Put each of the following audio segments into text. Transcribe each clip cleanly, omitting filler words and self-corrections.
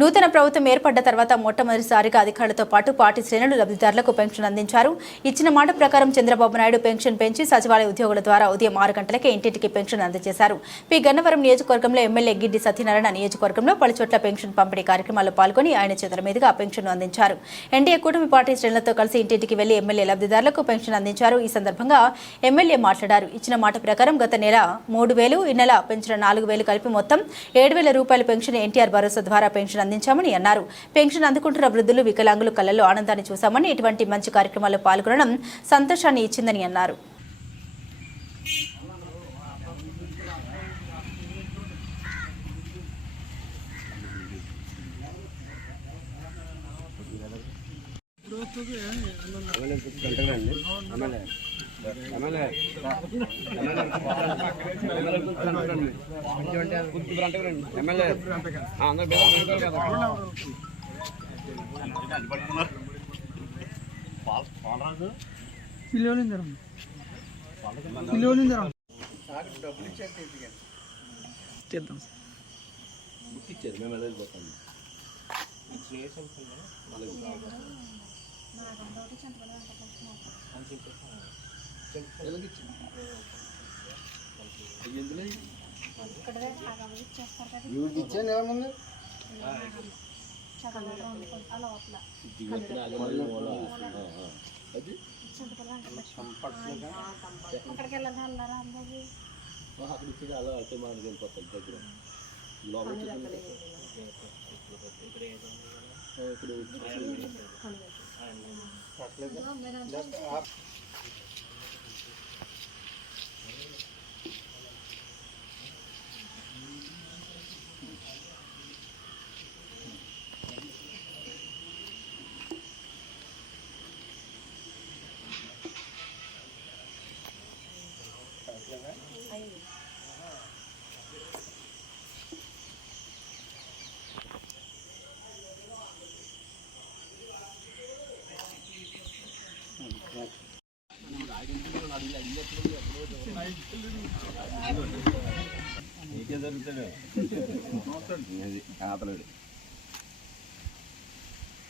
నూతన ప్రభుత్వం ఏర్పడ్డ తర్వాత మొట్టమొదటిసారిగా అధికారులతో పాటు పార్టీ శ్రేణులు లబ్ధిదారులకు పెన్షన్ అందించారు. ఇచ్చిన మాట ప్రకారం చంద్రబాబు నాయుడు పెన్షన్ పెంచి సచివాలయ ఉద్యోగుల ద్వారా ఉదయం 6 గంటలకే ఇంటింటికి పెన్షన్ అందజేశారు. పి గన్నవరం నియోజకవర్గంలో ఎమ్మెల్యే గిడ్డి సత్యనారాయణ నియోజకవర్గంలో పలుచోట్ల పెన్షన్ పంపిణీ కార్యక్రమాల్లో పాల్గొని ఆయన చేతుల మీదుగా పెన్షన్ అందించారు. ఎన్డీఏ కూటమి పార్టీ శ్రేణులతో కలిసి ఇంటింటికి వెళ్లి ఎమ్మెల్యే లబ్ధిదారులకు పెన్షన్ అందించారు. ఈ సందర్భంగా ఎమ్మెల్యే మాట్లాడారు. ఇచ్చిన మాట ప్రకారం గత నెల 3,000, ఈ నెల పెంచిన 4,000 కలిపి మొత్తం 7,000 రూపాయల పెన్షన్ ఎన్టీఆర్ భరోసా ద్వారా పెన్షన్ అందించామని అన్నారు. పెన్షన్ అందుకుంటున్న వృద్ధులు, వికలాంగులు కళ్ళల్లో ఆనందాన్ని చూశామని, ఇటువంటి మంచి కార్యక్రమాల్లో పాల్గొనడం సంతోషాన్ని ఇచ్చిందని అన్నారు.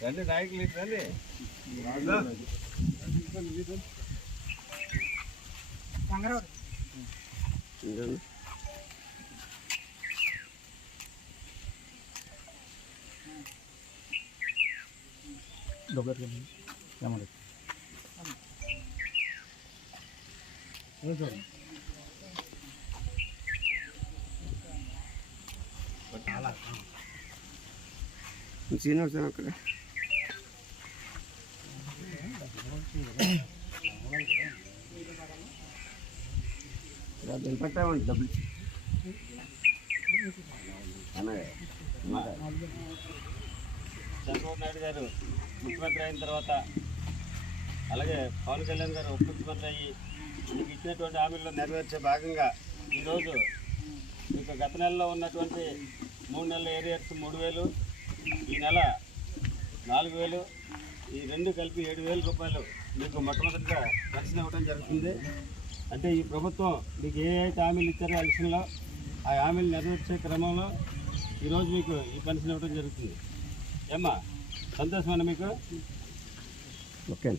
రండి నాయకులు రండి. అక్కడ పెట్టామండి డబ్బులు చంద్రబాబు నాయుడు గారు ముఖ్యమంత్రి అయిన తర్వాత, అలాగే పవన్ కళ్యాణ్ గారు ఉప ముఖ్యమంత్రి అయ్యి మీకు ఇచ్చినటువంటి హామీల్లో నెరవేర్చే భాగంగా ఈరోజు మీకు గత నెలలో ఉన్నటువంటి 3 నెలల ఏరియర్స్ 3,000, ఈ నెల 4,000, ఈ రెండు కలిపి 7,000 రూపాయలు మీకు మొట్టమొదటిగా పెన్షన్ ఇవ్వడం జరుగుతుంది. అంటే ఈ ప్రభుత్వం మీకు ఏ అయితే హామీలు ఇచ్చారో ఎలక్షన్లో ఆ హామీలు నెరవేర్చే క్రమంలో ఈరోజు మీకు ఈ పెన్షన్ ఇవ్వడం జరుగుతుంది. ఏమ్మా సంతోషమేనా మీకు? ఓకే.